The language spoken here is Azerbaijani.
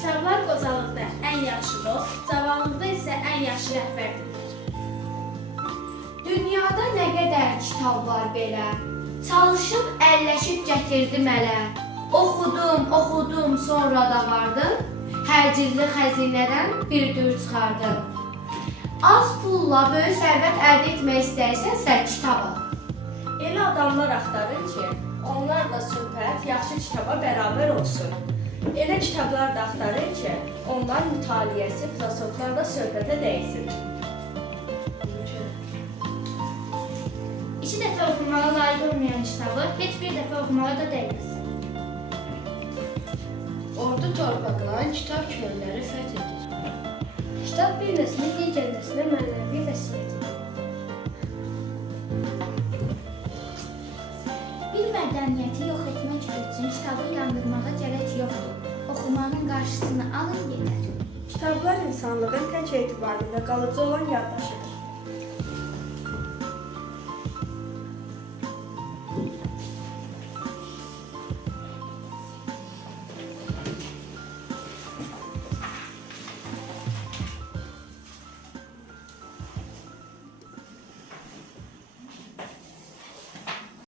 Kitablar qocalıqda ən yaxşı dost, cavanlıqda isə ən yaxşı rəhbərdir. Dünyada nə qədər kitab var belə, çalışıb əlləşib gətirdim ələ. Oxudum, sonra da vardım, hərcizli xəzinədən bir dür çıxardım. Az pulla böyük sərvət əldə etmək istəyirsənsə kitab al. Elə adamlar axtarır ki, onlar da söhbət yaxşı kitaba bərabər olsun. Elə kitablar da axtarır ki, onlar mütaliəsi filosoflarla söhbətə dəysin. 2 dəfə oxumağa layiq olmayan kitabı heç bir dəfə oxumağa da dəyməz. Ordu torpaqların kitab kölləri fəth edir. Kitab bir nəslə digər nəslə mənəvi vəsiyyətidir. Bir mədəniyyəti yox etmək üçün kitabı yandırmağa gərək yoxdur. Oxumanın qarşısını alın yeter. Kitablar insanlığın tək etibarlı və qalıcı olan yaddaşıdır.